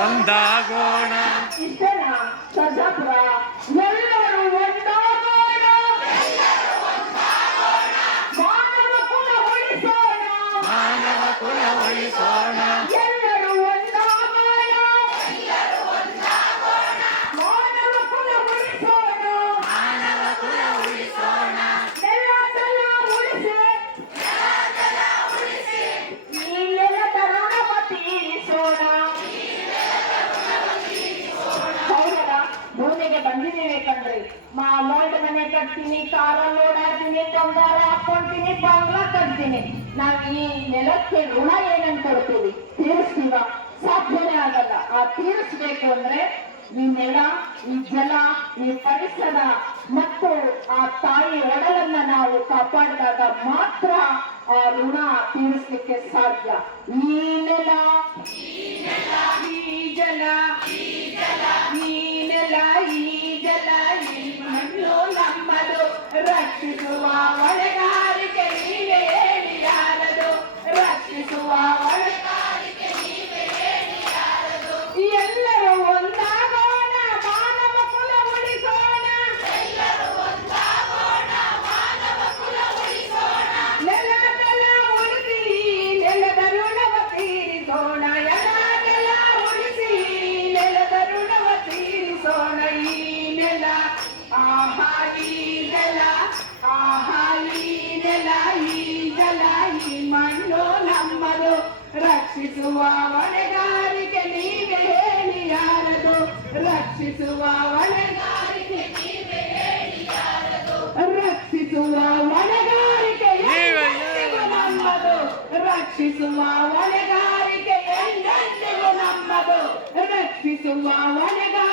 ಒಂದಾಗೋಣ. ಮಾನವ ಕುಲ ಉಳಿಸೋಣ. ಮೋಲ್ಡ್ ಮನೆ ಕಟ್ತೀನಿ ಕಾರಲ್ಲಿ ಓಡಾಡ್ತೀನಿ ಬಂಗಾರ ಹಾಕೊಂತೀನಿ ಬಂಗ್ಲಾ ಕಟ್ತೀನಿ. ನಾವ್ ಈ ನೆಲಕ್ಕೆ ಋಣ ಏನಂತ ಕೊಡ್ತೀವಿ? ತೀರಿಸ್ತೀವ ಸಾಧ್ಯನೇ ಆಗಲ್ಲ. ಆ ತೀರಿಸ್ಬೇಕು ಅಂದ್ರೆ ಈ ನೆಲ, ಈ ಜಲ, ಈ ಪರಿಸರ ಮತ್ತು ಆ ತಾಯಿ ಒಡಲನ್ನ ನಾವು ಕಾಪಾಡಿದಾಗ ಮಾತ್ರ ಆ ಋಣ ತೀರಿಸ್ಲಿಕ್ಕೆ ಸಾಧ್ಯ. ಈ ನೆಲ ನೆಲ ಈ ಜಲ ಈ ಮಣ್ಣು ನಮ್ಮದು ರಕ್ಷಿಸುವ ಹೊಣೆಗಾರಿಕೆ ನೀವೇ ಹೇಳಿ ಯಾರದು ರಕ್ಷಿಸುವ ಹೊಣೆಗಾರಿಕೆ ನೀವೇ ಹೇಳಿ ಯಾರದು ರಕ್ಷಿಸುವ ಹೊಣೆಗಾರಿಕೆ ನೀವೇ ಎಂದೆಂದಿಗೂ ನಮ್ಮದು ರಕ್ಷಿಸುವ ಹೊಣೆಗಾರಿಕೆ ಎಂದೆಂದಿಗೂ ನಮ್ಮದು ರಕ್ಷಿಸುವ ಹೊಣೆಗಾರಿಕೆ